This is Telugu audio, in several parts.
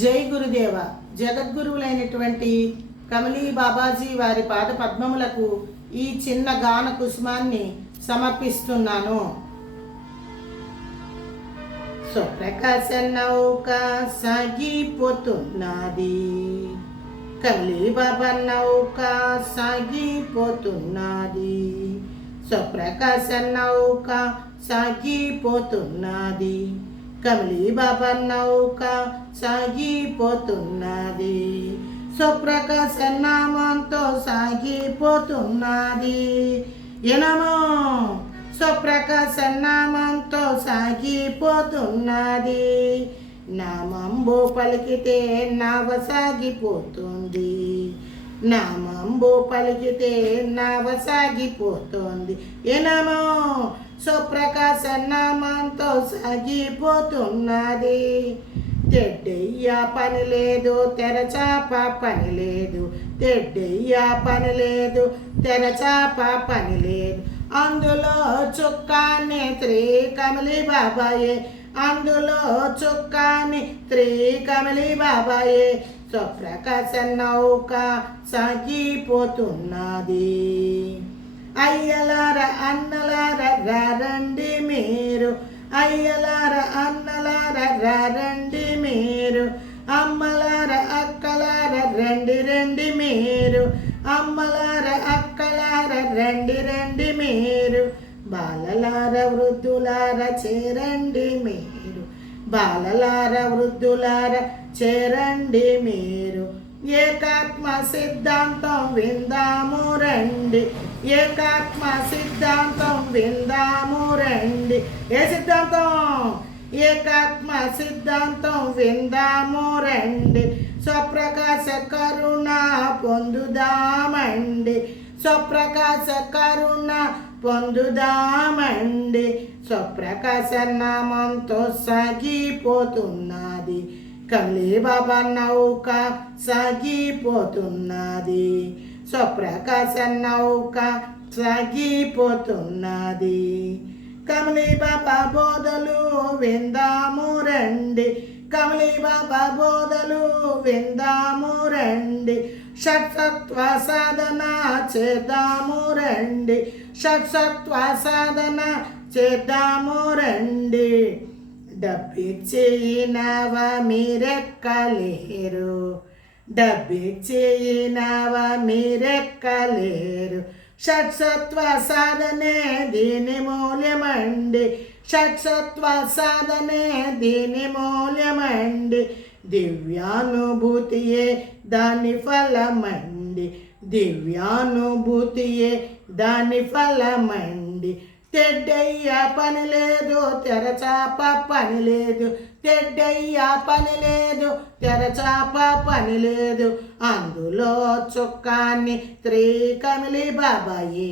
జై గురుదేవ. జగద్గురువులైనటువంటి కమలీ బాబాజీ వారి పాద పద్మములకు ఈ చిన్న గాన కుసుమాన్ని సమర్పిస్తున్నాను. స్వప్రకాశ నౌక సాగిపోతున్నది, కమలీ బాబా నౌక సాగిపోతున్నది. స్వప్రకాశ నౌక సాగిపోతున్నది, కమలీ బాబా నౌక సాగిపోతున్నది. స్వప్రకాశ నామంతో సాగిపోతున్నది. ఎనమో స్వప్రకాశ నామంతో సాగిపోతున్నది. నామంబు పలికితే నావ సాగిపోతుంది, నామంబు పలికితే నావ సాగిపోతుంది. ఎనమో స్వప్రకాశ నామంతో సాగిపోతున్నది. తెడ్డయ్య పని లేదు, తెరచాప పని లేదు, తెడ్డయ్య పని లేదు, తెరచాప పని లేదు. అందులో చుక్కాని త్రీ కమలీ బాబాయే, అందులో చుక్కాని త్రీ కమలీ బాబాయే. స్వప్రకాశ నౌక సాగిపోతున్నది. అయ్యలార అన్నలార రండి మీరు, అయ్యలార అన్నలార రండి మీరు, అమ్మలార అక్కలార రండి రండి మీరు, అమ్మలార అక్కలార రండి రండి మీరు. బాలలార వృద్ధులార చేరండి మీరు, బాలలార వృద్ధులార చేరండి మీరు. ఏకాత్మ సిద్ధాంతం విందాము రండి, ఏకాత్మ సిద్ధాంతం విందాము రండి. ఏ సిద్ధాంతం? ఏకాత్మ సిద్ధాంతం విందాము రండి. స్వప్రకాశ కరుణ పొందుదామండి, స్వప్రకాశ కరుణ పొందుదామండి. స్వప్రకాశ నామంతో సాగిపోతున్నది, కమలీ బాబా నౌక సాగిపోతున్నది. స్వప్రకాశ నౌక సాగిపోతున్నది. కమలీ బాబా బోధలు విందాము రండి, కమలీ బాబా బోధలు విందాము రండి. షట్సత్వ సాధన చేద్దాము రండి, షట్సత్వ సాధన చేద్దాము రండి. డబ్బిచ్చినవ మీరెక్కలేరు, డబ్బిచ్చినవ మీరెక్కలేరు. షట్సత్వ సాధనే దీని మూల్యమండి, షట్సత్వ సాధనే దీని మూల్యమండి. దివ్యానుభూతియే దాని ఫలమండి, దివ్యానుభూతియే దాని ఫలమండి. తెడ్డయ్య పని లేదు, తెరచాప పని లేదు, తెడ్డయ్య పని లేదు, తెరచాప పని లేదు. అందులో చుక్కాన్ని త్రీ కమలీ బాబాయే,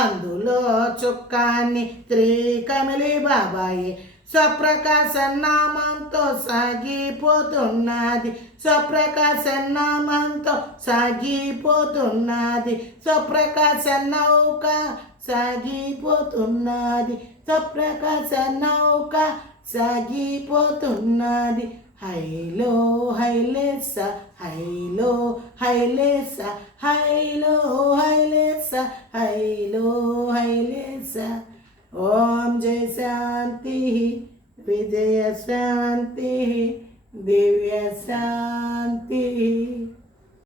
అందులో చుక్కాన్ని త్రీ కమలీ బాబాయే. స్వప్రకాశ నామంతో సాగిపోతున్నది, స్వప్రకాశ నామంతో సాగిపోతున్నది. స్వప్రకాశ నౌక సాగిపోతున్నది, స్వప్రకాశ నౌక సాగిపోతున్నది. హైలో హైలేస, హైలో హైలేస, హైలో హైలేస, హైలో హైలేస. ఓం జయ శాంతి, విజయ శాంతి, దివ్య శాంతి.